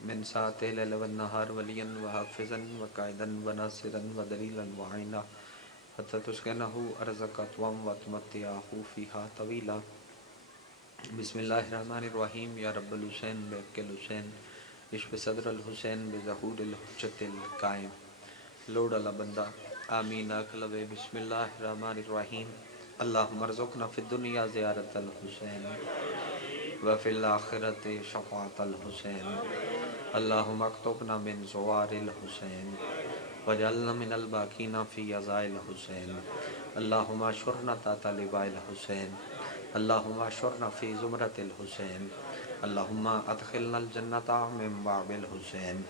من ساعة الليل والنهار وليا وحافظا وقائدا وناصرا ودليلا وعينا حتى تسكنه أرزك طوام وتمتعه فيها طويلا. بسم الله الرحمن الرحيم. يا رب الحسين بحق الحسين اشف صدر الحسين بظهور الحجة القائم. لوڈ اللہ بندہ آمین اکلوے. بسم اللہ الرحمن الرحیم. اللہم ارزقنا فی الدنیا زیارت الحسین وفی الآخرت شفاعت الحسین. اللہم اکتبنا من زوار الحسین وجعلنا من الباقین فی عزاء الحسین. اللہم اشرنا تحت لواء الحسین. اللہم اشرنا فی زمرۃ الحسین. اللہم ادخلنا الجنۃ من باب الحسین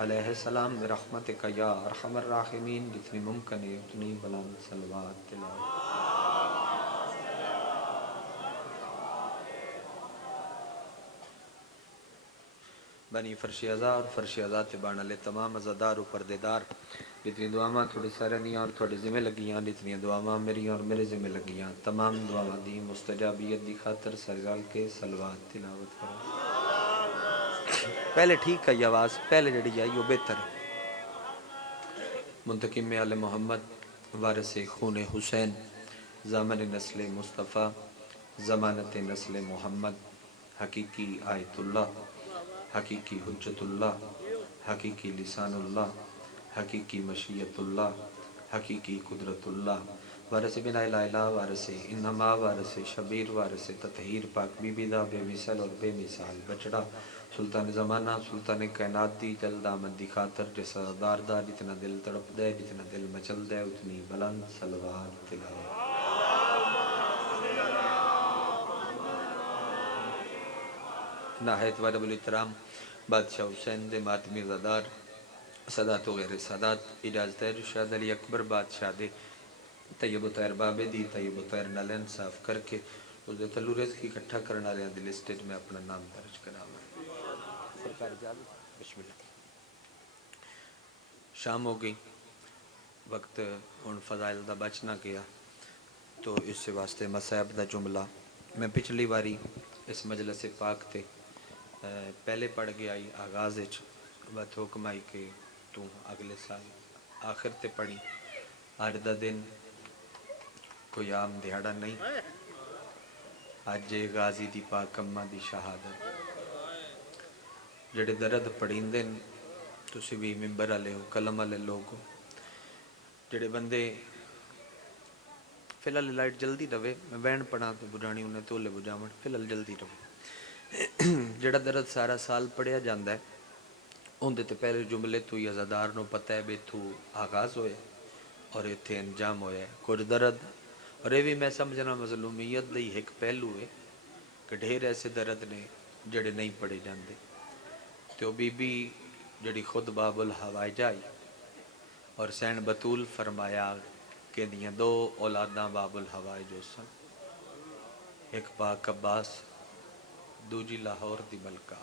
علیہ السلام برحمتک یا ارحم الراحمین. جتنی ممکن ہے اتنی بلند صلوات تلاوت. بنی فرش ازا اور فرش ازا تبان علی تمام ازادار و پردیدار جتنی دعاواں تھوڑی سارے نہیں اور تھوڑی ذمہ لگیاں جتنی دعاواں میری اور میرے ذمہ لگیاں تمام دعاواں دی مستجابیت دی خاطر سرگال کے صلوات تلاوت کرو. پہلے ٹھیک ہے یہ آواز پہلے جڑی آئی وہ بہتر ہے. منتقم آل محمد وارث خون حسین زامن نسل مصطفیٰ ضمانت نسل محمد حقیقی آیت اللہ حقیقی حجت اللہ حقیقی لسان اللہ حقیقی مشیت اللہ حقیقی قدرت اللہ وارث بن الہ الہ وارث انما وارث شبیر وارث تطہیر پاک بی بی دا بے مثال اور بے مثال بچڑا سلطان زمانہ سلطان کائنات دی جلد آمد دی خاطر جس دار دا جتنا دل تڑپ دے جتنا دل مچل دے اتنی بلند صلوات تلاوت. نہایت واجب الاحترام بادشاہ حسین دے ماتمی زدار سادات و غیر سادات اجازت ہے رشاد علی اکبر بادشاہ دے طیب و طاہر بابے دی طیب و طاہر نالین صاف کر کے اس دے تلو رزق اکٹھا کرنا لیا دی لسٹیج میں اپنا نام درج کرا ہوا. سرکار اجازت بسم اللہ. شام ہو گئی وقت ان فضائل دا بچنا گیا تو اس سے واسطے مصائب دا جملہ میں پچھلی باری اس مجلس پاک تے پہلے پڑھ گیا آغاز بات حکم آئی کہ تو اگلے سال آخر تے پڑھی. آج دا دن کوئی عام دیہڑا نہیں. آج غازی دی پاک اماں دی شہادت جڑے درد پڑھین دن تسی بھی ممبر والے ہو قلم والے لوگ ہو جڑے بندے فی الحال لائٹ جلدی رہے میں بہن پڑھا تو بجانی انہیں تولے بجاون فی الحال جلدی رہے. جڑا درد سارا سال پڑھیا جاندہ ہے اندھے تے پہلے جملے تو ہی ازادار نو پتہ ہے بے تو آغاز ہوئے اور ایتھے انجام ہوئے کچھ درد اور یہ بھی میں سمجھنا مظلومیت دی ایک پہلو ہے کہ ڈھیر ایسے درد نے جڑے نہیں پڑھے جاندے. تو بی بی جڑی خود باب الحوائی جائی اور سین بطول فرمایا کہ دیاں دو اولاداں باب الحوائی جو سن ایک پاک عباس دوجی لاہور دی ملکہ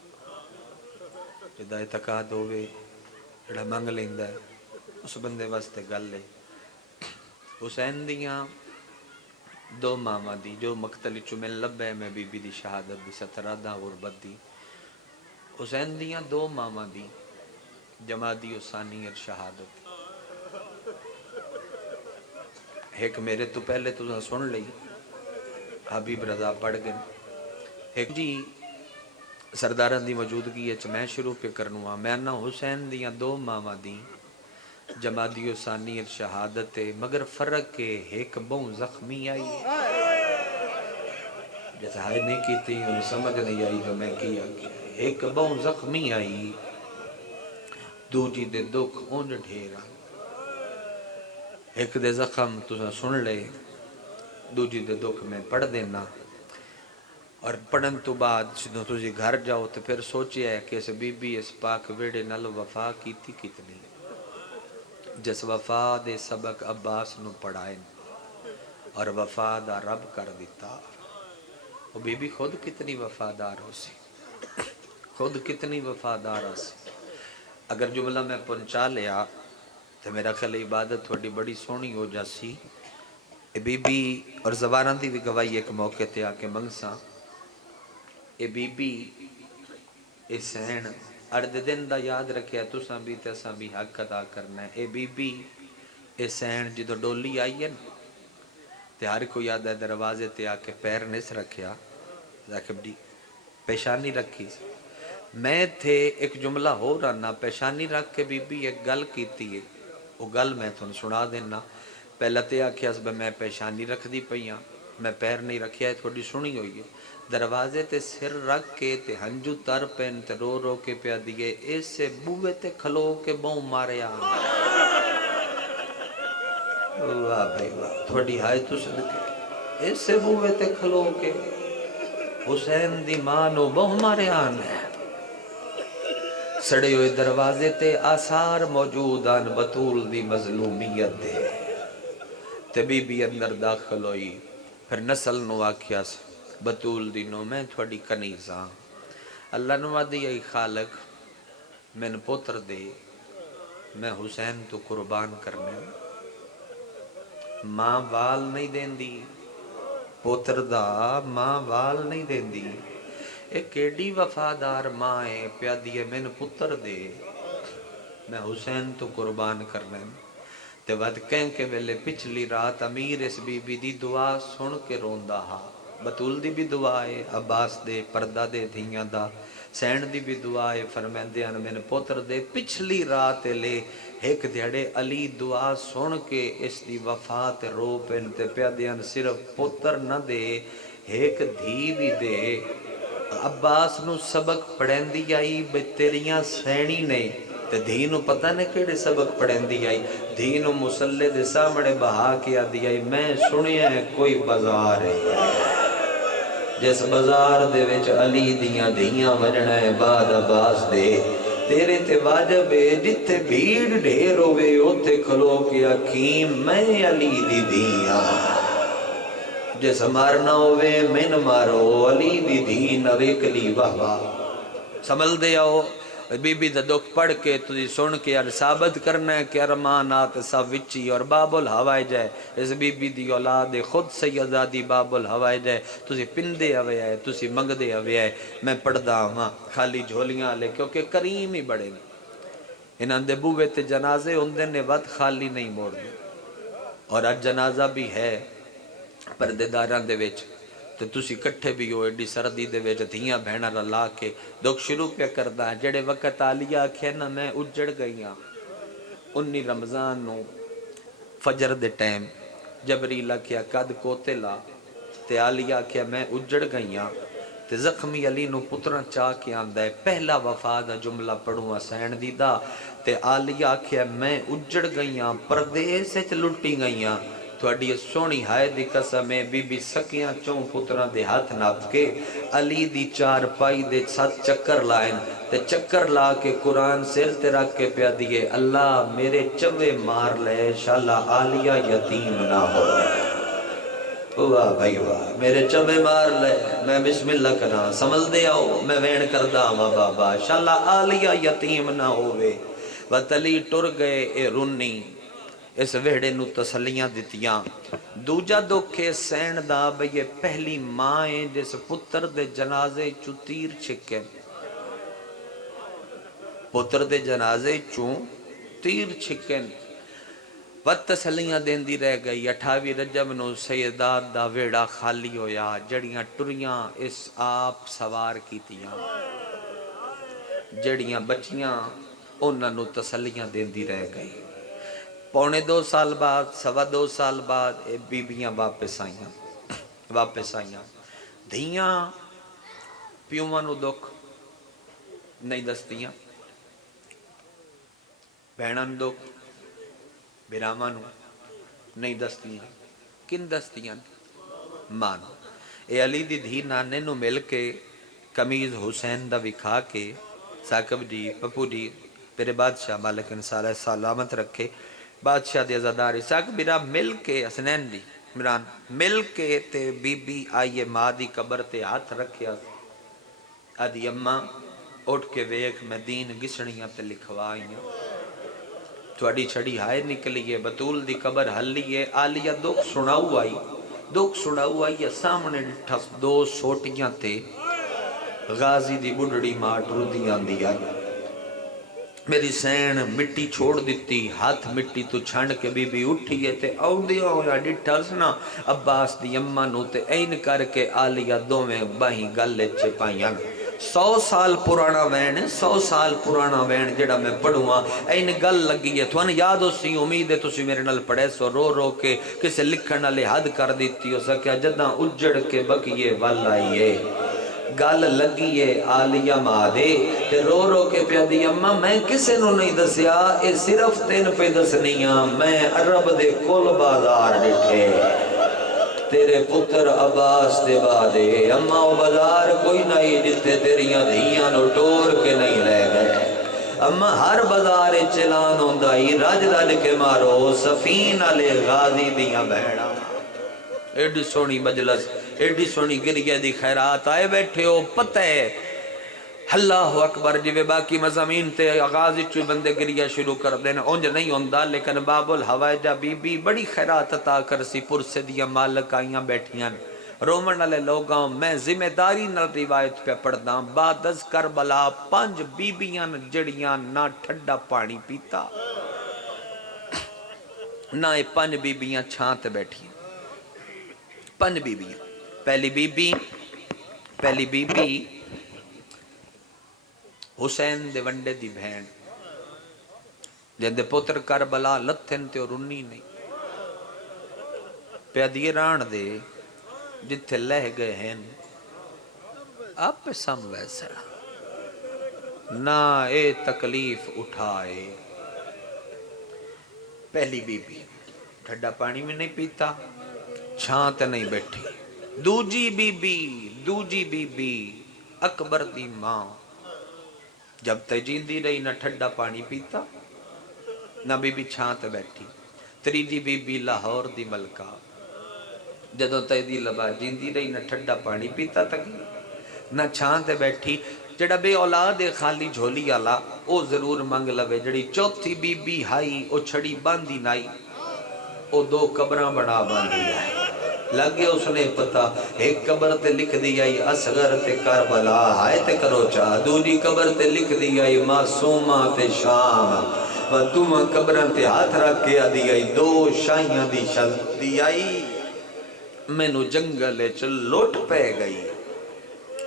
جدہ اعتقاد ہوئے جڑا منگ لیندہ ہے اس بندے واسطے گل لے. حسین دیاں دو ماما دی جو مقتل چمل لبے میں بی بی دی شہادت دی سترادہ غربت دی حسین دیاں دو ماما دی جمادی و ثانیت شہادت. ایک میرے تو پہلے تو سن لئی حبیب رضا پڑھ گئے ایک جی سرداران دی موجودگی ہے میں شروع پہ کرنوا میں نا حسین دیاں دو ماما دی جمادی و ثانیت شہادت ہے مگر فرق کے ایک بہن زخمی آئی جیسے ہائے نہیں کی تھی انہیں سمجھ نہیں آئی جو میں کیا ایک بہن زخمی آئی دو جی دے دکھ اونج ڈھیرا ایک دے زخم تو سن لے دو جی دے دکھ میں پڑھ دینا اور پڑھن تو بعد جدوں تجھے گھر جاؤ تو پھر سوچیا ہے کہ اس بی بی اس پاک ویڑے نل وفا کیتی کتنی جس وفا دے سبق عباس نو پڑھائیں اور وفا دا رب کر دیتا. وہ بی بی خود کتنی وفادار ہو سی خود کتنی وفادار ہو سی. اگر جملہ میں پہنچا لیا تو میرا خیال عبادت تھوڑی بڑی سونی ہو جاسی. بی بی اور زبانہ دی بھی گواہی ایک موقع تے آکے منگساں اے بی بی اے سین ارد دن دا یاد رکھیا تساں بھی تے اساں بھی حق ادا کرنا ہے۔ اے بی بی اے سین جدو ڈولی آئی ہے نا تے ہر کوئی یاد ہے دروازے تے آ کے پیر نس رکھیا ذاکب جی پیشانی رکھی سی۔ میں تھے ایک جملہ ہو رہا پیشانی رکھ کے بی بی ایک گل کیتی ہے وہ گل میں تھوڑا سنا دینا۔ پہلے تے آکھیا اس میں پیشانی رکھ دی پئیاں میں پیر نہیں رکھیا ہے تھوڑی سنی ہوئی ہے۔ دروازے تے سر رکھ کے تے ہنجو تر پین تے رو رو کے پیا دیئے ایسے بوے تے کھلو کے بہوں ماریا۔ واہ بھائی واہ تھوڑی ہائے تو صدقے ایسے بوے تے کھلو کے حسین دی مانو بہوں ماریا ہے۔ سڑے ہوئے دروازے تے آثار موجود آن بطول دی مظلومیت دے تے بی بی اندر داخل ہوئی۔ پھر نسل نو آکھیا سے بطول دی نو میں تھوڑی کنیزاں اللہ نو آدھی ای خالق میں پوتر دے میں حسین تو قربان کرنے ماں وال نہیں دین دی پوتر دا ماں وال نہیں دین دی ایک ایڈی وفادار ماں ہے پیا دیئے میں پتر دے میں حسین تو قربان کرنے تے ود کہیں کہ ویلے پچھلی رات امیر اس بی بی دی دعا سن کے روندہ ہا بطول دی بھی دعا ہے عباس دے پردہ دے دھیاں دا سین دی بھی دعا ہے فرمیندے ان میں پوتر دے پچھلی رات لے ایک دیڑے علی دعا سن کے اس دی وفات رو پہنتے پیا دیان صرف پتر نہ دے ایک دھی بھی دے عباس نو سبق پڑھیں دی آئی بے تیریاں سینی نے تے دھینو پتہ نے کیڑے سبق پڑھیں دی آئی دھینو مسلح دے سامنے بہا کیا دی آئی میں سنیا ہے کوئی بازار ہے جس بازار دے وچ علی دیاں دھیاں وجنا ہے بعد عباس دے تیرے تے واجب ہے جتے بھیڑ ڈھیر ہوئے اوتے کھلو کے حکیم میں علی دی دھیاں جس مارنا ہوئے من مارو علی دی دی نوے کلی واہ واہ سمجھ دے آؤ بی بی دا دکھ پڑھ کے تجھے سن کے اور ثابت کرنا ہے کہ ارمانات سب وچی اور باب الہوائے جائے اس بی بی دی اولاد خود سیدہ دی باب الہوائے جائے تجھے پندے ہوئے آئے تجھے منگ دے ہوئے آئے میں پڑھ دا ہاں خالی جھولیاں لے کیونکہ کریم ہی بڑے انہاں دے بوے تے جنازے اندے نے وقت خالی نہیں موڑ دے اور آج جنازہ بھی ہے پردے داراں دے ویچ تو تُسی کٹھے بھی ہو ایڈی سردی دے ویچ دھیاں بہنہ رلا کے دکھ شروع پہ کردہ جڑے وقت آلیہ کھینا میں اجڑ گئیاں 19 رمضان نو فجر دے ٹائم جبریلہ کیا قد کوتے لا تے آلیہ کیا میں اجڑ گئیاں تے زخمی علی نو پترہ چاہ کے آندہ ہے پہلا وفادہ جملہ پڑھوں سین دیدہ تے آلیہ کیا میں اجڑ گئیاں پردے سے لٹی گئیاں تھوڑی سونی ہائے دی قسم ہے بی بی سکیاں چون پترہ دے ہاتھ ناپ کے علی دی چار پائی دے ساتھ چکر لائن تے چکر لا کے قرآن سر تے رکھ کے پیا دیئے اللہ میرے چوے مار لے شاللہ آلیہ یتیم نہ ہو واہ بھائی واہ میرے چوے مار لے میں بسم اللہ کرنا سمجھ دے آؤ میں وین کردہ ماں بابا شاللہ آلیہ یتیم نہ ہوئے وطلی ٹر گئے اے رنی اس ویڑے نو تسلیاں دیتیاں دوجہ دکھے سین دا بھئی پہلی مائیں جس پتر دے جنازے چو تیر چھکے پتر دے جنازے چو تیر چھکے وقت تسلیاں دین دی رہ گئی 28 رجب نو سیدات دا ویڑا خالی ہویا جڑیاں ٹریاں اس آپ سوار کیتیاں جڑیاں بچیاں انہاں نو تسلیاں دین دی رہ گئی پونے 2 سال بعد سوا 2 سال بعد بی بیاں واپس آئیاں دھیاں پیوماں نو دکھ نہیں دستیاں بہنان دکھ بیراماں نو نہیں دستیاں کن دستیاں مانو اے علی دی دھی نانے نو مل کے کمیز حسین دا وکھا کے ساکب جی پپو جی پیرے بادشاہ مالک انسالہ سلامت رکھے بادشاہ دے عزاداری ساکب بیرا مل کے حسنین دی عمران مل کے تے بی بی آئیے ماں دی قبر تے ہاتھ رکھیا آدھی اممہ اٹھ کے ویک میں دین گسڑیاں تے لکھوائیاں تھوڑی چھڑی ہائے نکلیے بطول دی قبر حلیے آلیہ دکھ سناؤ آئی سامنے ٹھس 2 سوٹیاں تے غازی دی بڑھڑی ماں ٹردیاں دی آئی میری سین مٹی چھوڑ دیتی ہاتھ مٹی تو چھنڈ کے بی بی اٹھی ہے تے آؤندیا ہویا ڈٹھا سنا عباس دی اماں نو تے این کر کے آلیا دوویں باہیں گلے چپائیاں 100 سال پرانا وین 100 سال پرانا وین جڑا میں پڑھواں این گل لگی ہے تھوان یاد ہو سی امید ہے تسی میرے نال پڑھے سو رو رو کے کسے لکھن والے حد کر دیتی ہو سکیا جداں اجڑ کے بکیے ول آئیے گل لگی ہے آلیا مادے تے رو رو کے پیا دی اماں میں کسے نو نہیں دسیا اے صرف تین پہ دسنیاں میں عرب دے کل بازار ڈٹھے تیرے پتر عباس دے بادے اماں او بازار کوئی نہیں جتے تیریاں دھیاں نو ٹور کے نہیں لے گئے اماں ہر بازار چلان ہوندائی رج رج کے مارو سفین علی غازی دیاں بہڑا ایڈی سونی مجلس ایڈی سونی گریہ دی خیرات آئے بیٹھے ہو پتہ ہے اللہ اکبر جوے باقی مضامین تے آغازی چوئی بندے گریہ شروع کر دینا اونج نہیں ہوندہ لیکن باب الحوائجہ بی بی بڑی خیرات عطا کرسی پرسے دیا مالک آئیاں بیٹھیاں رومن علیہ لوگاں میں ذمہ داری نہ روایت پہ پڑھداں بعد از کربلا 5 بیبیاں جڑیاں نہ ٹھڈا پانی پیتا نہ 5 بیبیاں چھانت بیٹھیاں 5 بیبیاں پہلی بی بی حسین دے ونڈے دی بہن جندے پتر کربلا لتھن تے اور رنی نہیں پیادی ران دے جتھے لہ گئے ہیں آپ سم ویسا نہ اے تکلیف اٹھائے پہلی بی بی ٹھڈا پانی میں نہیں پیتا چھانت نہیں بیٹھی دوجی بی بی اکبر دی ماں جب تے جیندی رہی نہ ٹھڈا پانی پیتا نہ بی بی چھانت بیٹھی تریجی بی بی لاہور دی ملکہ جدوں تے دی لبا جیندی رہی نہ ٹھڈا پانی پیتا تک نہ چھانت بیٹھی جڑا بے اولاد خالی جھولی آلا او ضرور منگ لوے جڑی چوتھی بی بی ہائی او چھڑی باندی نائی او 2 قبراں بڑا باندی آئی لگے اس نے پتا ایک قبر تے لکھ دی آئی اصغر تے کربلا ہائے تے کرو چاہ دوجی قبر تے لکھ دی آئی معصومہ تے شام و دوما قبرن تے ہاتھ رکھ کے آدھی آئی 2 شائیاں دی شل دی آئی میں نو جنگلے چل لوٹ پہ گئی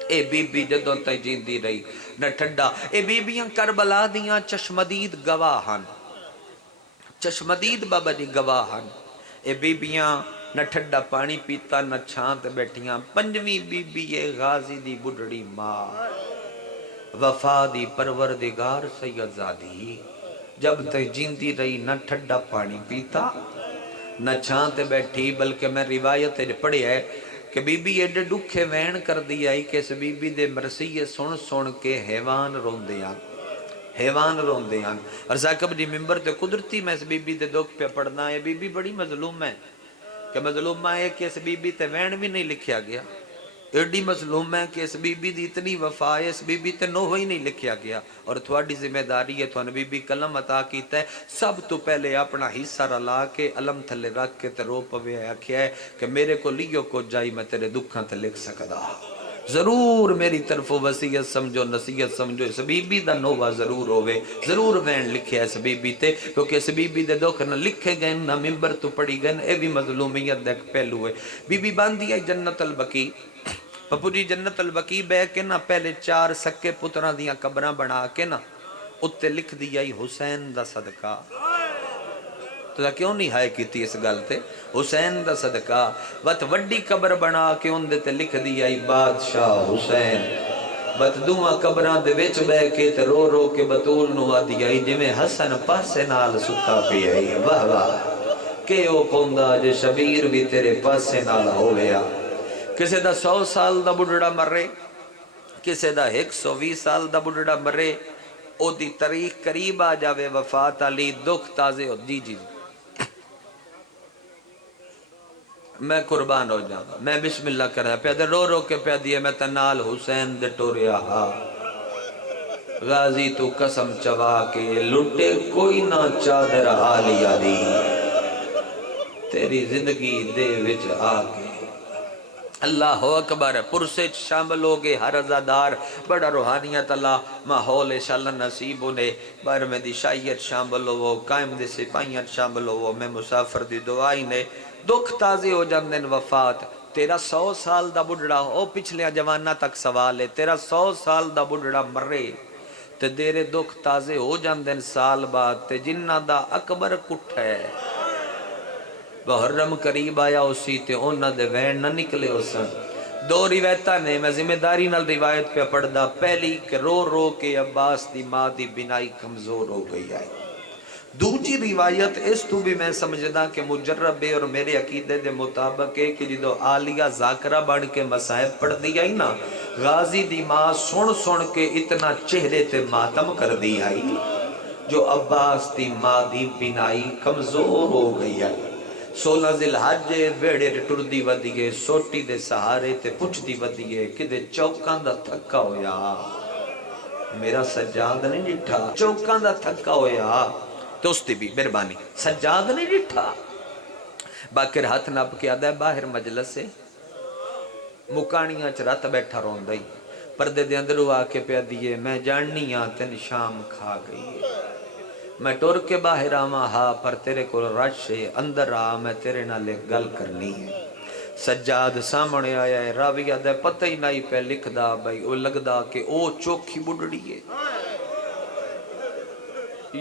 اے بی بی جدوں تے جیندی رہی نہ ٹھڈا اے بی بیاں کربلا دیاں چشمدید گواہن چشمدید بابا جی گواہن اے بی بیاں نہ ٹھڈا پانی پیتا نہ چھانت بیٹھیاں 5ویں بی بی اے غازی دی بڑھڑی ماں وفا دی پروردگار سید زادی جب تک جیندی رہی نہ ٹھڈا پانی پیتا نہ چھانت بیٹھی بلکہ میں روایت پڑھی ہے کہ بی بی ایڈے ڈکھے وین کر دی آئی کہ اس بی بی دے مرثیے سن کے حیوان روندے ہیں اور زاکب جی ممبر تے قدرتی میں اس بی بی دے دکھ پہ پڑھنا ہے بی بی بڑی مظلوم ہے کہ مظلوم ہے کہ اس بی بی تے وین بھی نہیں لکھیا گیا ایڈی مظلوم ہے کہ اس بی بی دی اتنی وفا ہے اس بی بی تے نوح ہی نہیں لکھیا گیا اور تھوڑی ذمہ داری ہے تھوڑا بی بی قلم عطا کیتا ہے سب تو پہلے اپنا حصہ رلا کے علم تھلے رکھ کے تے رو پوے آکھیا ہے کہ میرے کو لیو کو جائی میں تیرے دکھاں تے لکھ سکدا ضرور میری طرف وصیت سمجھو نصیحت سمجھو اس بی بی دا نوہ ضرور ہوئے ضرور وین لکھے اس بی بی تے کیونکہ اس بی بی دے دکھ نہ لکھے گئے نہ ممبر تو پڑھی گئے اے بھی مظلومیت دیکھ پہلو ہے بی بی باندھی ہے جنت البقیع پپو جی جنت البقیع بے کے نا پہلے 4 سکے پتران دیاں قبراں بنا کے نا اتے لکھ دیا حسین دا صدقہ تو کیوں نہیں ہائے کیتی اس گلتے حسین دا صدقہ وقت وڈی قبر بنا کے ان دیتے لکھ دیا بادشاہ حسین وقت دوہاں قبران دے ویچ بے کے تے رو رو کے بطول نوا دیا جویں حسن پاسے نال ستا پی آئی واہ واہ کہ او پوندا جے شبیر بھی تیرے پاسے نال ہو گیا کسے دا 100 سال دا بڑھڑا مرے کسے دا 120 سال دا بڑھڑا مرے او دی تاریخ قریب آ جاوے وفات علی دکھ تازے ہو جی میں قربان ہو جاؤں میں بسم اللہ کر رہا پیادے رو رو کے پیادی ہے میں تنال حسین دے ٹوریا ہا غازی تو قسم چوا کے لٹے کوئی نہ چادر آلیا دی تیری زندگی دے وچ آ کے اللہ اکبر، پرسے شامل ہو گئے ہر ازادار، بڑا روحانیت اللہ ماحول شال نصیب نے، بار میں دی شائیت شامل ہو، قائم دی سپاہیت شامل ہو، میں مسافر دی دعائی نے، دکھ تازی ہو جاندن وفات، تیرا 100 سال دا بڑھڑا، او پچھلے جوانہ تک سوال ہے، تیرا 100 سال دا بڑھڑا مرے تے دیرے دکھ تازے ہو جاندن سال بعد، تے جنہ دا اکبر کٹھ ہے محرم قریب آیا اسی تے اونا دے وین نہ نکلے اسن۔ دو روایتہ نے میں ذمہ داری نال روایت پہ پڑھ دا، پہلی کہ رو رو کے عباس دی ماں دی بنائی کمزور ہو گئی آئی، دوجی روایت اس تو بھی میں سمجھدا کہ مجرب ہے اور میرے عقیدے دے مطابق ہے کہ جدو عالیہ ذاکرہ بڑھ کے مصائب پڑھ دی آئی نا، غازی دی ماں سن کے اتنا چہرے تے ماتم کر دی آئی جو عباس دی ماں دی بنائی کمزور ہو گئی آئی۔ 16 ذی الحج بیڑے ٹر دی ودیے، سوٹی دے سہارے تے پچھ دی ودیے، کدے چوکاں دا تھکا ہویا، میرا سجاد نہیں ڈٹھا، چوکاں دا تھکا ہویا، تو اس دی بھی مہربانی سجاد نہیں ڈٹھا، باکر ہاتھ نپ کے آدھا ہے باہر مجلس سے مکانیاں چرات بیٹھا رون دائی، پردے دے اندر ہوا کے پہ دیئے، میں جاننی آتن شام کھا گئی، میں ٹور کے باہر آما ہاں پر تیرے کو رش ہے، اندر آ میں تیرے نالے گل کرنی ہے۔ سجاد سامنے آیا ہے، راوی آدھا پتہ ہی نہیں پہ لکھ دا بھائی، او لگ دا کہ او چوکھی بڑھڑی ہے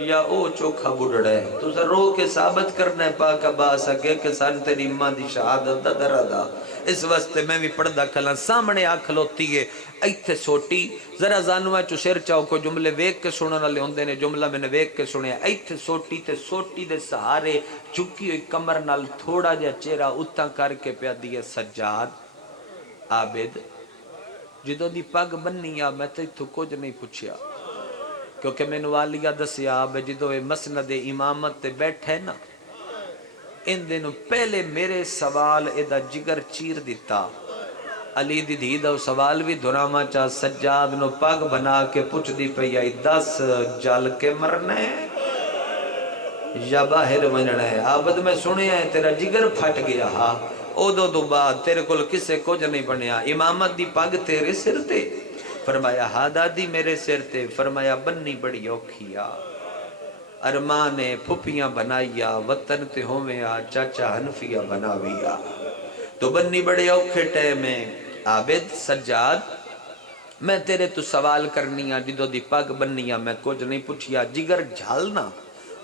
یا او چوکھا بڑھڑا ہے، تو ذرا رو کے ثابت کرنا ہے پاک عباس اگے کہ سان تیری ماں دی شہادت دا دردا، اس واسطے میں بھی پڑھدا کھلا سامنے آ کھلوتی ہے، ایتھے سوٹی ذرا زانوہ چو سیر چاہو کو جملے ویک کے سننا لے ہوندے نے، جملہ میں نے ویک کے سنے، ایتھے سوٹی تے سوٹی دے سہارے چکی ہوئی کمر نال تھوڑا جا چہرہ اتھا کر کے پیا دیئے سجاد عابد جدو دی پاگ بننی آ میں تے تو کچھ نہیں پوچھیا، کیونکہ میں نوالیہ دسیا بے جدو مسند امامت تے بیٹھے نا، ان دنوں پہلے میرے سوال ایدہ جگر چیر دیتا، علی دی دھیدہ سوال بھی دھراما چاہ سجاد نو پاگ بنا کے پوچھ دی پہ آئی 10 جل کے مرنے یا باہر ونجنے، عابد میں سنے ہیں تیرا جگر پھٹ گیا ہاں، او دو بعد تیرے کل کسے کچھ نہیں بنیا، امامت دی پاگ تیرے سر تے، فرمایا ہاں دادی میرے سر تے، فرمایا بننی بڑی اوکھیا، ارمان پھپیاں بنائیا، وطن تے ہومیا چاچا حنفیہ بناویا، تو بننی بڑے اوکھے ٹیمیں، عابد سجاد میں تیرے تو سوال کرنیا جدو دی پاگ بننیا میں کچھ نہیں پوچھیا، جگر جھالنا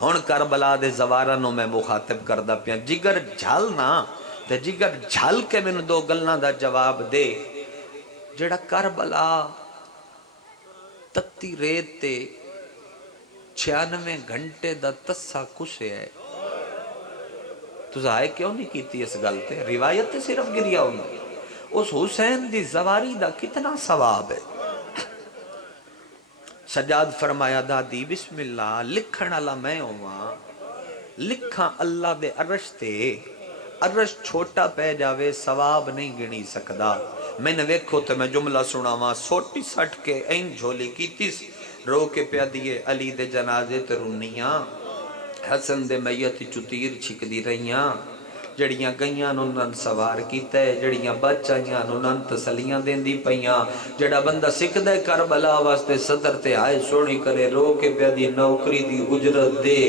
ہون کربلا دے زوارانوں میں مخاطب کردہ پیا، جگر جھالنا تے جگر جھال کے میں دو گلنا دا جواب دے، جڑا کربلا تتی ریت تے 96 گھنٹے دا تسا کسے ہے، تو ظاہر کیوں نہیں کیتی اس گلتے، روایت تے صرف گریا ہونا، اس حسین دی زواری دا کتنا ثواب ہے۔ سجاد فرمایا دادی بسم اللہ لکھن اللہ میں ہوا، لکھاں اللہ دے عرش تے، عرش چھوٹا پہ جاوے ثواب نہیں گنی سکدا، میں نے ویکھو تے میں جملہ سناواں، سوٹی سٹ کے این جھولی کیتیس، رو کے پیا دیئے علی دے جنازے تے رونیاں، حسن دے میتی چتیر چھک دی رہیاں، جڑیاں گئیاں نونن سوار کیتا ہے، جڑیاں بچائیاں نونن تسلیاں دین دی پئیاں، جڑا بندہ سکھ دے کربلا واسطے صدر تے آئے سونی کرے، رو کے پیا دی نوکری دی اجرت دے،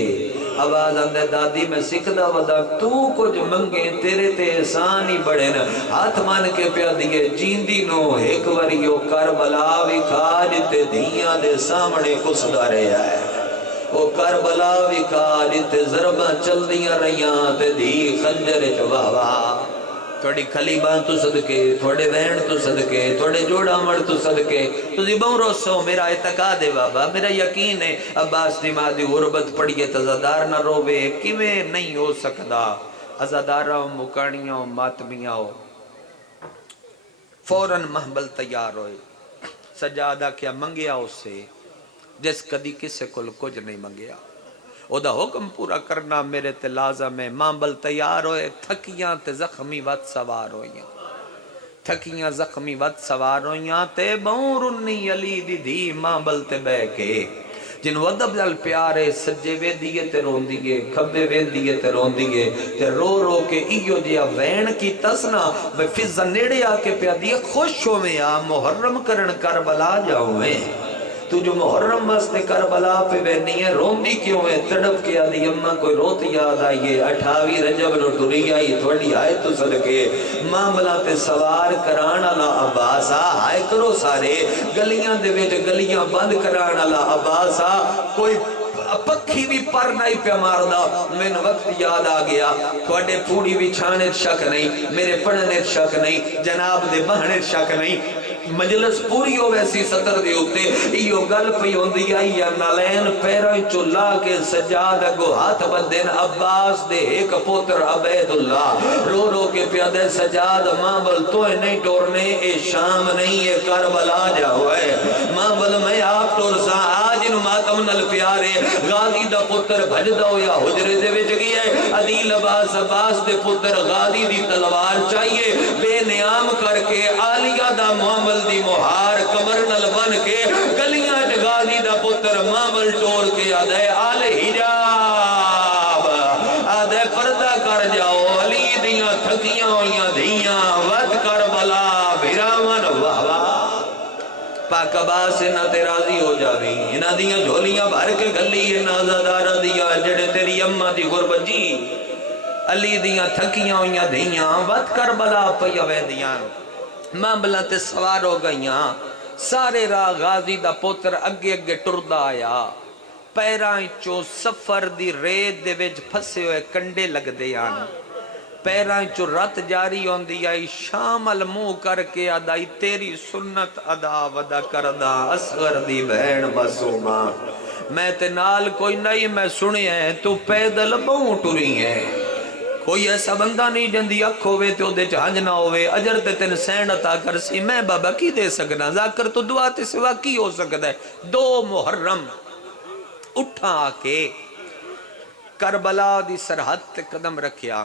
آواز اندے دادی میں سکھ دا ودا تو کچھ منگے تیرے تے احسان ہی بڑھے نا، ہاتھ مان کے پیا دیئے جیندی نو ایک وریو کربلا وی کھاج تے دیاں دے سامنے کس دارے آئے، وہ کربلا بھی کاجتے ضرباں چل دیا رہیاں تے دی خنجر چواوا، تھوڑی خلیبان تو صدقے، تھوڑے وین تو صدقے، تھوڑے جوڑا مڑ تو صدقے، تو دی بہن روسو میرا اعتقاد ہے بابا، میرا یقین ہے عباس دی ماں دی غربت پڑیے تزادار نہ روے، کیویں نہیں ہو سکدا، ازادارہ مکانیاں ماتمیاں فوراً محمل تیار ہوئے، سجادہ کیا منگیا اس سے جس کدی کسے کل کچھ نہیں منگیا، او دا حکم پورا کرنا میرے تے لازم ہے، مامبل تیار ہوئے، تھکیاں تے زخمی وقت سوار ہوئیاں، تھکیاں زخمی وقت سوار ہوئیاں تے بہن رنی علی دی دی مامبل تے بے کے، جنوں ادب نال پیار ہے سجے ویندی ہے تے روندی ہے کھبے ویندی ہے تے روندی ہے تے رو رو کے ایو جیا وین کی تسنا بے فضا نیڑے آ کے پیا دی خوش ہوویں آ محرم کرن کربلا جاویں تو جو محرم واسطے کربلا پہ بینی ہے روندی کیوں ہے تڑپ کے آدھی اماں کوئی روت یاد آئیے 28 رجب نو ٹری آئی تھوڑی آئے تو صدقے معاملہ تے سوار کران اللہ عباسا آئے کرو سارے گلیاں دے ویچ گلیاں بند کران اللہ عباسا کوئی پکھی بھی پر نہیں پہ ماردا میں وقت یاد آ گیا تھوڑے پوڑی بھی چھانے شک نہیں میرے پڑھنے شک نہیں جناب دے بہنے شک نہیں مجلس پوری ہو ویسی سطر دے ہوتے ایو گل پی ہوندی آئی یا نالین پیرائیں چلا کے سجاد اگو ہاتھ بدن عباس دے ایک پوتر عبید اللہ رو رو کے پیادے سجاد ماں توئے نہیں ٹورنے اے شام نہیں اے کربلا جاؤ ہے ماں میں آپ ٹور سا آج ان ماتم نل پیارے غازی دا پتر بھج دو یا حجرے دے وچ گئے عدیل عباس دے پتر غازی دی تلوار چاہیے بے نیام کر کے آلیہ دا معامل دی مہار کمر نل بن کے گلیاں غازی دا پتر معامل ٹور کے آدھے آل حجاب آدھے پردہ کر جاؤ علی دیاں تھکیاں ہویاں دھیاں ود کربلا بھیراون واہ پاک عباس سے نہ تے راضی ہو جاوی انہاں دیاں جھولیاں بھر کے گلی نازدارہ دیا جڑے تیری اماں دی غربت جی علی دیاں تھکیاں ہویاں دھیاں ود کربلا پیا ویندیاں معاملہ تے سوار ہو گئیاں سارے راہ غازی دا پوتر اگے اگے ٹردا آیا پیرائیں چو سفر دی ریت دے وچ پھسے ہوئے کنڈے لگ دے آن پیرائیں چو رات جاری ہوندی آئی شامل منہ کر کے ادائی تیری سنت ادا ودا کردہ اصغر دی بہن معصومہ میں تے نال کوئی نہیں میں سنے ہیں تو پیدل بہوں ٹری ہیں کوئی ایسا بندہ نہیں جندی اکھ ہوئے تے دے چانج نہ ہوئے اجر تے تین سین عطا کر سی میں بابا کی دے سکنا ذاکر تو دعا تے سوا کی ہو سکتا ہے 2 محرم اٹھا کے کربلا دی سرحد تے قدم رکھیا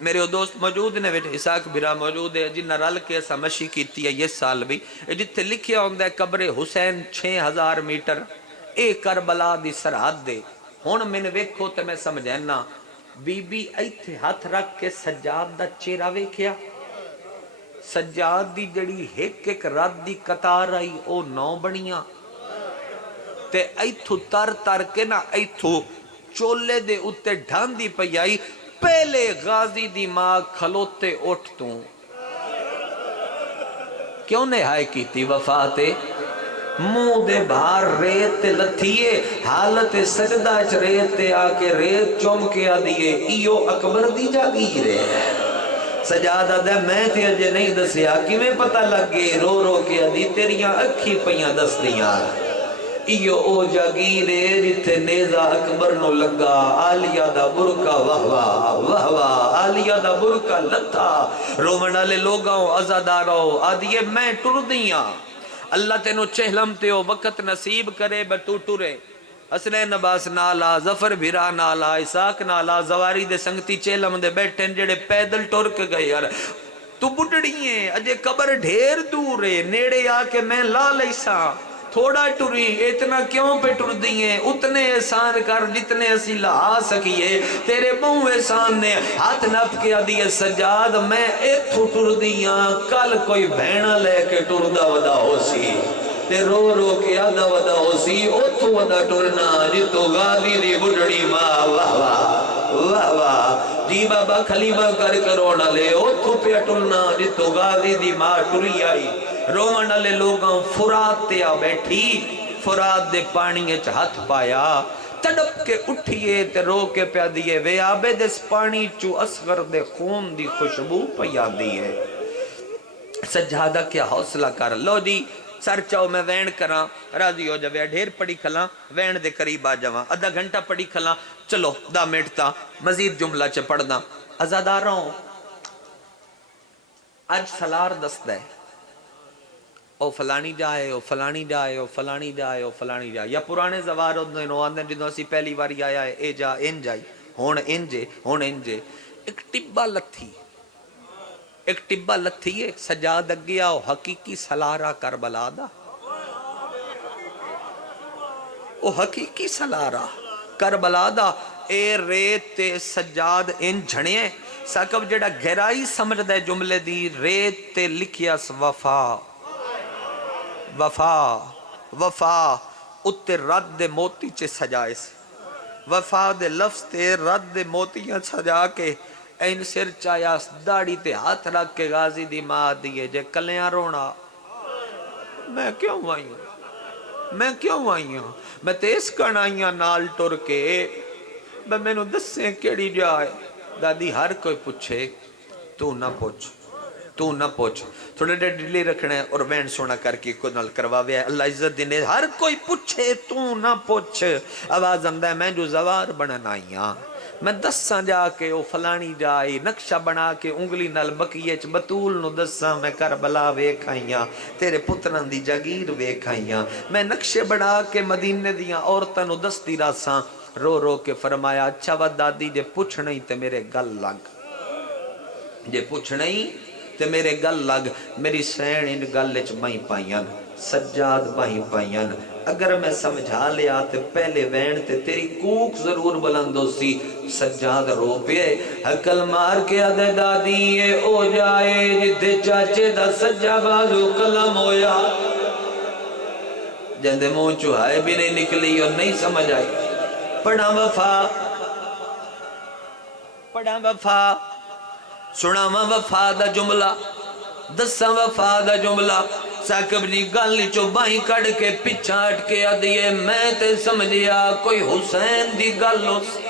میرے دوست موجود نے ویٹ اساق برا موجود ہے جنہ رل کے ایسا مشی کیتی ہے یہ سال بھی جتے لکھیا ہوندہ ہے قبر حسین 6000 میٹر اے کربلا دی سرحد دے ہون میں نے ویکھو تے میں سمجھینا بی بی ایتھے ہاتھ رکھ کے سجاد دا چہرہ ویکھیا سجاد دی جڑی ایک رات دی قطار آئی او 9 بنیاں تے ایتھو تر کے نا ایتھو چولے دے اتے ڈھان دی پئی آئی پہلے غازی دی ماں کھلوتے اٹھ تو کیوں نے ہائے کی تھی وفاتے منہ دے بھار ریت لتھیے حالت سجدہ چ ریت آکے ریت چوم کے آدھیے ایو اکبر دی جاگیرے سجادہ دے میں تے اجے نہیں دسیا کی میں پتہ لگے رو رو کے آدھی تیریاں اکھی پیاں دس دیاں ایو او جاگیرے جتے نیزہ اکبر نو لگا آلیہ دا برکا وہوا آلیہ دا برکا لتھا رومنہ لے لوگاں ازاداروں آدھیے میں ٹر دیاں اللہ تینو چہلم تیو وقت نصیب کرے بٹو ٹورے حسنین عباس نالا ظفر بھیرا نالا اساق نالا زواری دے سنگتی چہلم دے بیٹھن جڑے پیدل ٹور کے گئے یار تو بڑھڑییں اجے قبر ڈھیر دور ہے نیڑے آکے میں لا لیسا تھوڑا ٹری اتنا کیوں پہ ٹر دیئے اتنے احسان کر جتنے اسی لہا سکیے تیرے منہ احسان نے ہاتھ نپ کے دیئے سجاد میں ایتھو ٹر دیاں کل کوئی بھینا لے کے ٹر دا ودا ہو سی تے رو رو کے آدھا ودا ہو سی اتھو ودا ٹرنا جتو غازی دی بڑھڑی ماں واہ واہ واہ جی بابا خلیمہ کر کروڑا لے اتھو پہ ٹرنا جتو غازی دی ماں ٹری آئی رومن علی لوگاں فرات تے آ بیٹھی فرات دے پانی اچ ہاتھ پایا تڑپ کے اٹھئے تے رو کے پیا دیئے وے آبے دس پانی چو اصغر دے خون دی خوشبو پیا دیئے سجادہ کیا حوصلہ کر لو جی سر چاو میں وین کراں راضی ہو جاوے ڈھیر پڑی کھلاں وین دے قریب آ جاواں آدھا گھنٹہ پڑی کھلاں چلو دا میٹتا مزید جملہ چے پڑھنا ازاداراں آج سلار دست ہے او فلانی جائے او فلانی جائے او فلانی جائے او فلانی جائے یا پرانے زوار ہوندے نو آندے جدوں اسی پہلی باری آیا ہے اے جا ان جائی ہون انجے ایک ٹبا لتھی ہے سجاد اگیا او حقیقی سلارہ کربلا دا او حقیقی سلارا کربلا دا اے ریت تے سجاد ان جھڑے ساکب جڑا گہرائی سمجھ دے جملے دی ریت تے لکھیا وفا وفا وفا اتے رد دے موتی چے سجائے سے وفا دے لفظ تے رد دے موتیاں سجا کے این سر چایا داڑی تے ہاتھ رکھ کے غازی دی ماں دیئے جے کلیاں رونا میں کیوں آئی ہوں میں تیس کرنائیاں نال ٹر کے میں نو دسیں کیڑی جائے دادی ہر کوئی پوچھے تو نہ پوچھ تھوڑے دیر ڈلی رکھنا ہے اور وین سونا کر کے کوئی نال کرواوے اللہ عزت دینے ہر کوئی پوچھے تو نہ پوچھ آواز اندہ ہے میں جو زوار بنن آئیاں میں دساں جا کے او فلانی جائی نقشہ بنا کے انگلی نال بکیچ بطول نو دساں میں کربلا ویکھ آئیاں تیرے پتران دی جاگیر ویکھ آئیاں میں نقشے بنا کے مدینے دیاں عورتاں نو دستی راساں رو رو کے فرمایا اچھا وا دادی جے پوچھ نہیں تے میرے گل لگ جے پوچھ نہیں تے میرے گل لگ میری سین ان گل اچ بائیں پائیاں سجاد بائیں پائیاں اگر میں سمجھا لیا تے پہلے وین تے تیری کوک ضرور بلندو سی سجاد رو پے حکل مار کے آدھے دادی یہ او جائے جدے چاچے دا سجا بازو قلم ہویا جندے مون چوہائے بھی نہیں نکلی اور نہیں سمجھ آئی پڑھا وفا سنا وفا دا جملہ دسا وفا دا جملہ ساکب جی گالی چو باہیں کڑ کے پچھا ہٹ کے آدھئے میں تے سمجھیا کوئی حسین دی گالو سی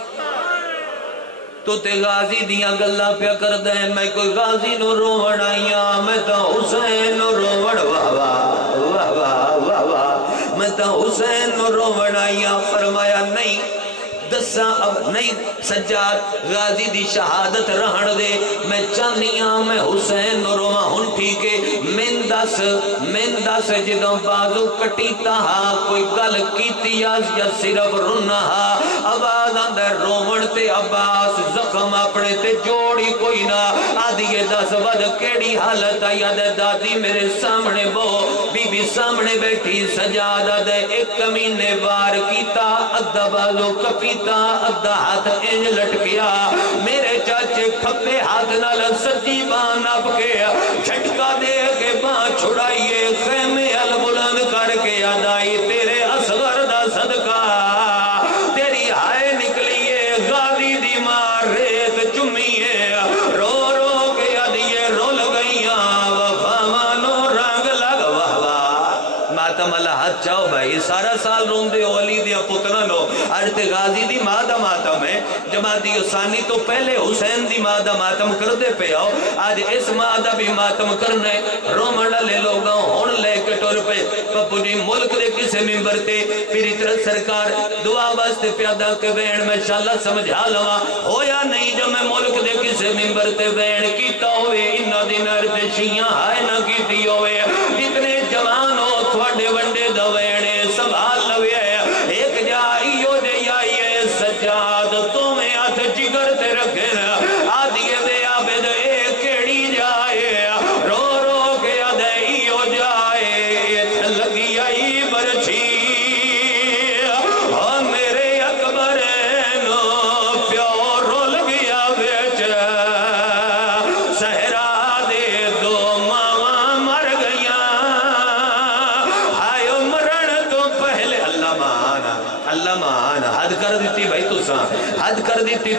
تو تے غازی دیاں گلہ پیا کر دے میں کوئی غازی نو روڑ آئیاں میں تا حسین نو روڑ واہ واہ واہ واہ واہ واہ میں تا حسین نو روڑ آئیاں فرمایا نہیں دساں اب نہیں سجاد غازی دی شہادت رہن دے میں چاہنیاں میں حسین نو روما ہن ٹھیکے من دس جدوں بازو کٹیتا ہا کوئی گل کیتی یا صرف رنا ہا آواز اندر رومن تے عباس زخم اپنے تے جوڑی کوئی نہ آدھیے دس ود کیڑی حالت آیا دے دادی میرے سامنے بو بی بی سامنے بیٹھی سجاد دے ایک کمینے وار کیتا ادھا بازو کپیتا ادھا ہاتھ انج لٹکیا میرے چاچے کھپے ہاتھ نال سجی بان اب کے جھٹکا دے کے بان چھڑائیے خیمے البلند کر کے ادائی تیرے اصغر دا صدقہ تیری ہائے نکلیے غازی دی مار ریت چمیے رو رو کے ادیے رول گئیاں وفا مانو رنگ لگ واہ واہ ماتم اللہ حد چاہو بھائی سارا سال رون دے اولی دیا پتنا لو آج تے غازی دی مادہ ماتم ہے جماعتی ثانی تو پہلے حسین دی مادہ ماتم کر دے پہ آؤ آج اس مادہ بھی ماتم کرنے رومنڈا لے لوگا ہون لے کے ٹور پہ پپو جی ملک دے کسے ممبر تے پھر اتر سرکار دعا باستے پیادہ کے بین میں شاءاللہ سمجھا لوا ہویا نہیں جو میں ملک دے کسے ممبر تے بین کیتا ہوئے انہ دن اردشیاں ہائے نہ کیتی ہوئے جتنے جوان ہو تھوڑے ونڈے دوینے سنبھال لوے ایک جائیو دے آئیے سجاد تمہیں ہاتھ جگر تے رکھے آدھیے بے عابد ایک کیڑی جائے رو رو کے آدھائیو جائے لگی آئی برچھی میرے اکبر نو پیو رو لگیا بیچ سہرا دے دو ماما مر گیا آئیو مرن تو پہلے اللہ مان حد کر دیتی بھائی حد کر دیتی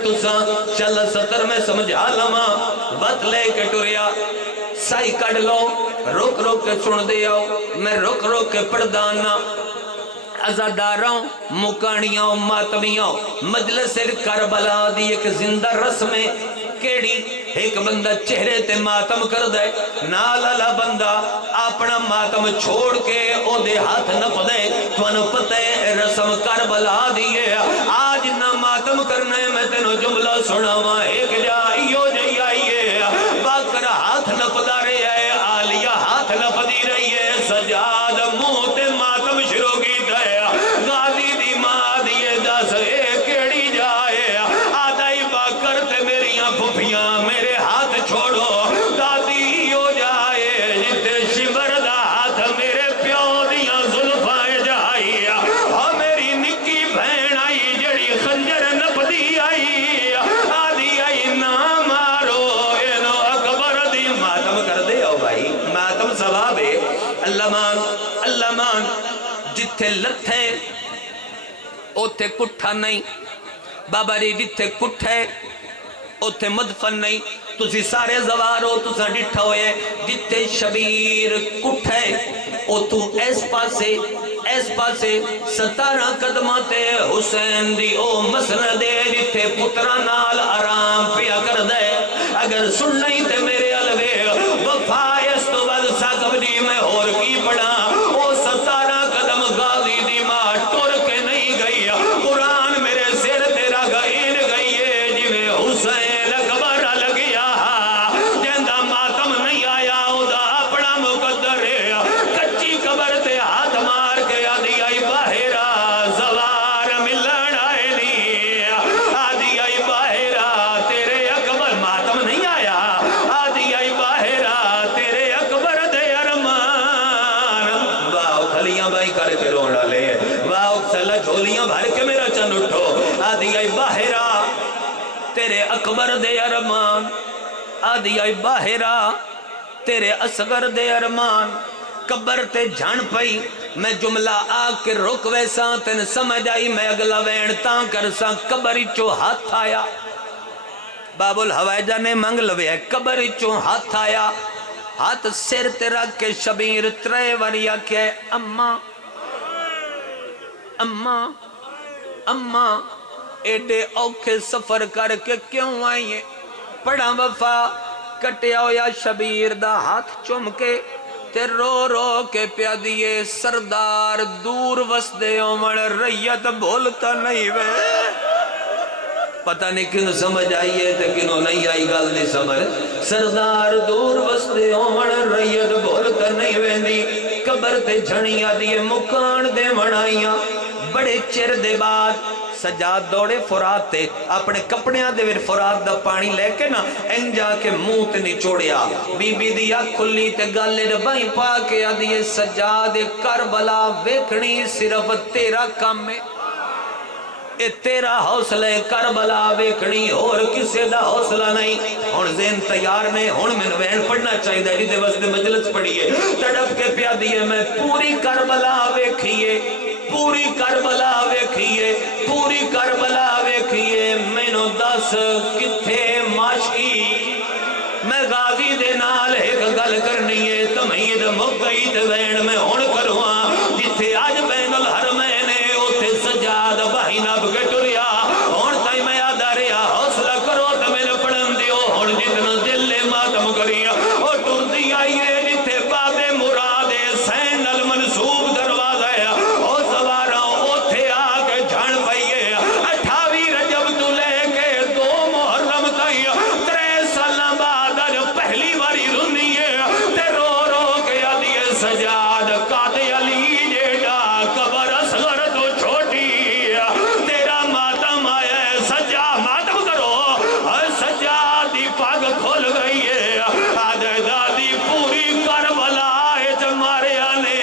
چل ستر میں سمجھا لما وقت لے کے ٹوریا سائی کڑ لو روک روک کے سن دے آؤ میں روک روک کے پردانا ازاداراں مکانیاں ماتمیاں مجلس کربلا دی ایک زندہ رسمیں کیڑی ایک بندہ چہرے تے ماتم کر دے نالالا بندہ اپنا ماتم چھوڑ کے او دے ہاتھ نپ دے توانو پتے رسم کربلا دیئے آج نہ ماتم کرنے میں تینو جملہ سناوا ایک جائیو جائی آئیے باکر ہاتھ نپ دا رہی ہے آلیہ ہاتھ نپ دی رہی ہے سجاد موت ماتم شروع کی دے غازی دی ماں دیئے دس ایک کیڑی جائے آدھائی باکر تے میریاں پھپیاں میرے ہاتھ چھوڑو دادی ہو جائے جتے شمر دا ہاتھ میرے پیو دیاں ظلفائے جائی میری لتھے اوتھے کٹھا نہیں، بابا ری جتھے کٹھے اوتھے مدفن نہیں، تسی سارے زوارو تسا ڈٹھا ہوئے جتھے شبیر کٹھے اوتھو ایس پاسے 17 قدماتے حسین دی او مسند دے جتھے پترہ نال آرام پیا کر دے، اگر سن نہیں تے میرے علوے وفا اس تو بعد ساکب دی میں اور کی پڑا، او 17 قدم غازی دی ماں ٹور کے نہیں گئی، قرآن میرے سر تیرا گئین گئی ہے جویں حسین اکبر لگیا جندہ ماتم نہیں آیا ادا اپنا مقدر ہے، کچی قبر تے ہاتھ مار کے آدھی آئی باہرہ زوار ملن آئے نہیں، آدھی آئی باہرہ تیرے اکبر ماتم نہیں آیا، آدھی آئی باہرہ تیرے اکبر دے ارمان، واؤ کھلیاں بائی کر کے رونا لے، واؤ سلا جھولیاں بھر کے میرا چن اٹھو، آدھی آئی باہرہ تیرے اکبر دے ارمان، آدھی آئی باہرہ تیرے اصغر دے ارمان، قبر تے جھان پئی میں جملہ آ کے رک ویسا تین سمجھ آئی میں اگلا وین تاں کرسا، قبر چو ہاتھ آیا، باب الحوائجہ نے منگ لوے ہے، قبر چو ہاتھ آیا، ہاتھ سر تیرا کے شبیر ترے وریا کے اماں ایڈے اوکھے سفر کر کے کیوں آئیے، پڑا وفا کٹیا ہویا شبیر دا ہاتھ چم کے تے رو رو کے پیا دیئے، سردار دور وسدے عمر ریت بھولتا نہیں وے، پتہ نہیں کیوں سمجھ آئیے تے کیوں نہیں آئی گل نہیں سمجھ، سردار دور وسدے عمر ریت بھولتا نہیں ویندی، قبر تے جھنیاں دیئے مکان دے منائیاں، بڑے چر دے بعد سجاد دوڑے فرات تے اپنے کپڑیاں دے ویر فرات دا پانی لے کے نا این جا کے منہ تے نچوڑیا، بی بی دیا کھلی تے گالے ربائیں پا کے آدھیے سجاد کربلا ویکھنی صرف تیرا کام میں، اے تیرا حوصلہ کربلا ویکھنی اور کسے دا حوصلہ نہیں، ہون ذہن تیار نے ہون میں وین پڑھنا چاہی دا جی دے وستے مجلس پڑھئے، تڑپ کے پیا دیئے میں پوری کربلا ویکھئے، پوری کربلا ویکھئے، میں نو دس کتھے ماشکی، میں غازی دے نال ایک گل کرنی ہے، تمہید مگئی تے وین میں ہون کرواں، جتھے آج بین الحرمین ہے اوتھے سجاد بھائی نب کے ٹریا، ہون تائی میں آدھا ریا، حوصلہ کرو تا میں نے پڑھن دیو، ہون جتنا دل لے ماتم کریا، اور ٹر دی آئیے جتھے باب مراد سین المنصوب دروازہ ہے، او سوارا اوتھے آگے جھان پائیے، 28 رجب تو لے کے 2 محرم تائی 3 سالہ بعد آج پہلی باری رنی ہے، تے رو رو کے آدھیے سجاد قادِ علی جیڑا قبر اصغر تو چھوٹی، تیرا ماتم آیا ہے سجا ماتم کرو، سجادی پاگ کھول گئی ہے، آدھے دادی پوری کربلا ہے جمارے آنے،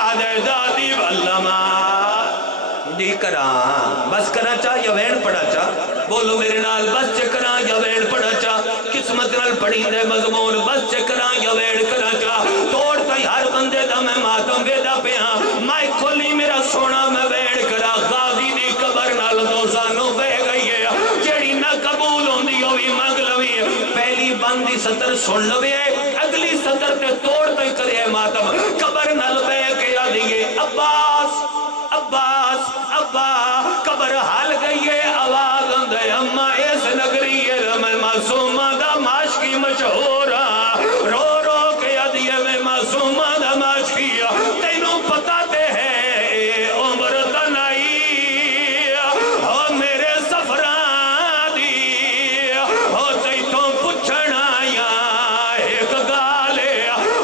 آدھے دادی واللمہ دی کراں بس کرا چاہ یا وین پڑا چاہ، بولو میرے نال بس چکراں یا وین پڑا چاہ، قسمت نال پڑھی دے مضمون بس چکراں یا وین کرا چاہ، توڑ تائی ہر بندے دا میں ماتم ویدہ پیاں، مائی کھولی میرا سونا میں وین کرا، غازی دی قبر نال دوزانوں بے گئی ہے، جیڑی نہ قبول ہوندی ہوئی مانگ لوی، پہلی بندی سطر سن لوی ہے، اگلی سطر تے توڑ تائی کرے ماتم، قبر نال بے گیا دیئے، عباس قبر حال گئی ہے، آواز اندھے اممہ اس نگری ہے، میں معصومہ دا ماشکی مشہورا، رو رو کے ادھیے میں معصومہ دا ماشکی، تینوں پتا تے ہے عمر تنائی، ہو میرے سفران دی، ہو تیتوں پچھنا یا ایک گالے،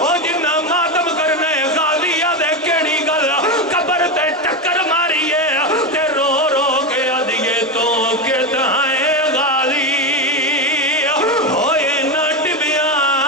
ہو جنہ ماتم کرنے غازیہ دے کیڑی گل، قبر تے ٹکر ماریے، تے رو رو کے ادھیے تو کے دہائیں غازی، ہوئے نہ ٹبیاں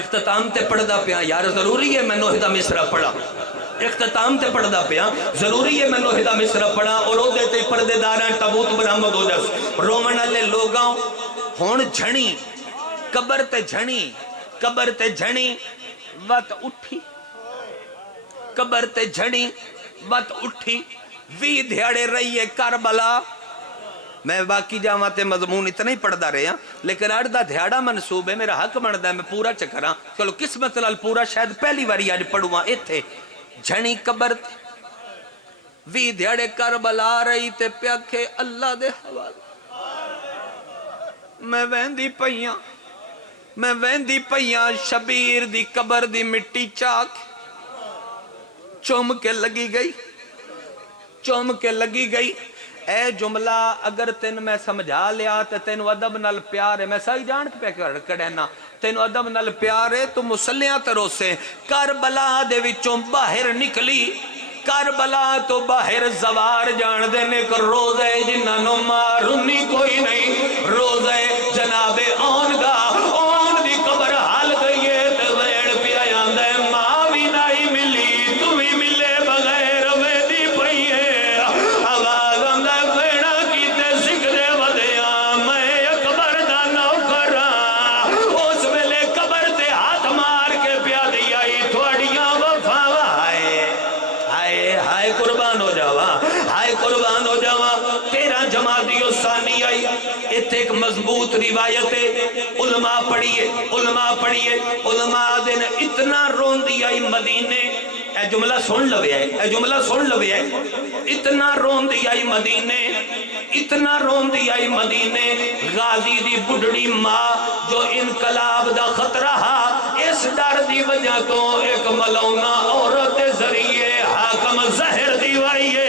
اختتام تے پڑھدا پیا یار ضروری ہے میں نوح دا مصرع پڑھا اختتام تے پڑھدا پیا ضروری ہے میں نوح دا مصرع پڑھا اور او دے تے پردے داراں تابوت برآمد ہو جاس رومن والے لوگاں ہن جھنی قبر تے جھنی وت اٹھی قبر تے جھنی وت اٹھی 20 دھیاڑے رہی ہے کربلا میں باقی جاواں تے مضمون اتنا ہی پڑھدا رہا لیکن اڑ دا دھیاڑا منصوب ہے میرا حق بندا ہے میں پورا چکراں چلو قسمت نال پورا شاید پہلی واری اج پڑھواں ایتھے جھنی قبر 20 دھیاڑے کربلا رہی تے پیا کہ اللہ دے حوالے میں ویندی پیاں شبیر دی قبر دی مٹی چاک چوم کے لگی گئی اے جملہ اگر تین میں سمجھا لیا تے تین ادب نال پیار ہے میں صحیح جان پہ کڑینا تین ادب نال پیار ہے تو مسلیاں تروسے کربلا دے وچوں باہر نکلی کربلا تو باہر زوار جان دینے کو روزے جنہاں نو مارونی کوئی نہیں روزے جناب آن گا آن دی قبر حال گئی ہے تے ویڑ پیا جاندے ماں بھی نہیں ملی تو بھی ملے بغیر ویدی پئی ہے آواز آندا ویڑا کیتے سکھدے ودیا میں قبر دا نوکراں اس ویلے قبر تے ہاتھ مار کے پیا دی آئی تھوڑیاں وفاواں ہائے قربان ہو جاواں 13 جمادی ثانی آئی اتھے ایک مضبوط روایت ہے علماء پڑھیے علماء دن اتنا رون دیا مدینے اے جملہ سن لوے ہے اتنا رون دیا مدینے غازی دی بڑھڑی ماں جو انقلاب دا خطرہ اس ڈر دی وجہ تو ایک ملونا عورت ذریعے حاکم زہر دیوائیے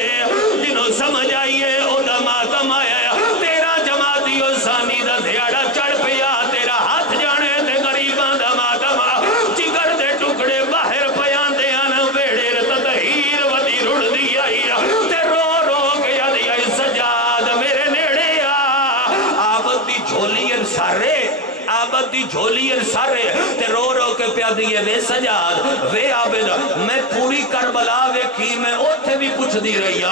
جنہوں سمجھ آئیے او دا ماتم آیا 13 جمادی ثانی دا دھیاڑا چڑھ پیا تیرا ہاتھ جانے تے غریباں دا ماتم جگر دے ٹکڑے باہر پیاں دے آنا ویڑے تدہیر ودی رڑ دی آئی تے رو کے یاد آئی سجاد میرے نیڑے آبد دی جھولی سارے تے رو کے پیا دیئے وے سجاد وے عابد میں پوری کربلا ویکھی میں اوتھے بھی پوچھ دی رہی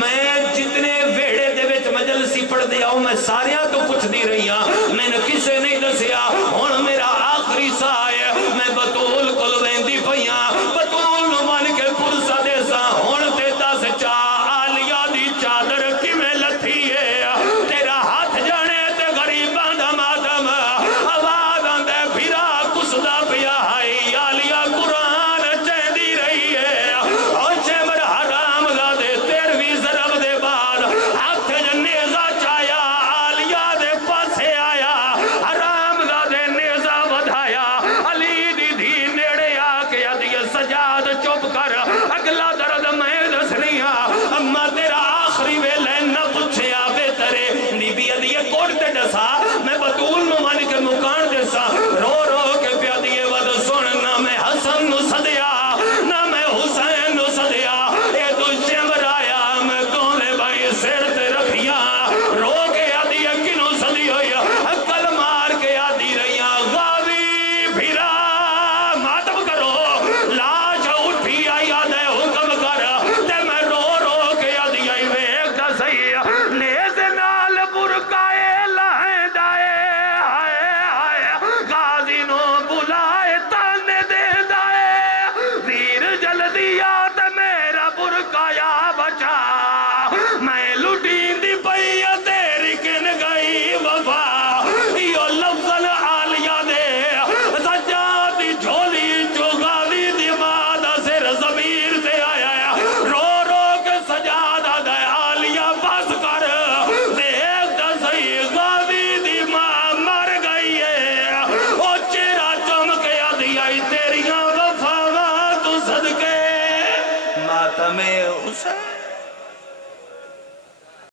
میں جتنے ویڑے دے وچ مجلسی پڑھ دیا ہوں میں ساریاں تو پوچھ دی رہی میں نے کسے نہیں دسیا ہن میرا آخری سا ہے میں بطول کل ویندی پیاں بطول نو من کے پرسا دے سا ہن تے دس چا آلیا دی چادر کی میں لتھی ہے تیرا ہاتھ جانے تے غریباں دا ماتم آواز آندے پھرا کسدا پیا ہائی آلیا قرآن چہ دی رہی ہے اور چمر حرام زادے 13ویں ضرب دے بعد ہاتھ نیزہ چایا آلیا دے پاسے آیا حرام زادے نیزہ بدھایا علی دی دھی نیڑے آ کے ادی سجاد چپ کر اگلا درد میں دسنیا اما تیرا آخری ویلے نہ پوچھیا بہترے نی بھی ادی کوڑ تے ڈسا میں بطول نو من کے مکان دسا رو کے پیا دیے ود سن نہ میں حسن نو صدیا نہ میں حسین نو صدیا اے تو چمر آیا میں کونے بھائی سر تے رکھیا رو کے آدھی کنو صدی ہوئی کل مار کے آدھی رہیاں غازی پھرا ماتم کرو لاش اٹھی آئی آدھے حکم کر تے میں رو کے آدھی آئی ویک دا صحیح نیز نال برکائے لائیں دائے غازی نو بلائے تانے دے دائے ویر جلدی آت میرا برکایا بچا میں لٹین دی پئی تیری کن گئی وفا یہ لفظن آلیا دے سجادی جھولی جو غازی دی مادہ سر زمیر سے آیا رو کے سجادہ دے آلیا بس کر دیکھ دا صحیح غازی دی ماں مر گئی ہے او چیرہ چم کے آدھی آئی تیریاں وفا تو صدقے ماتم حسین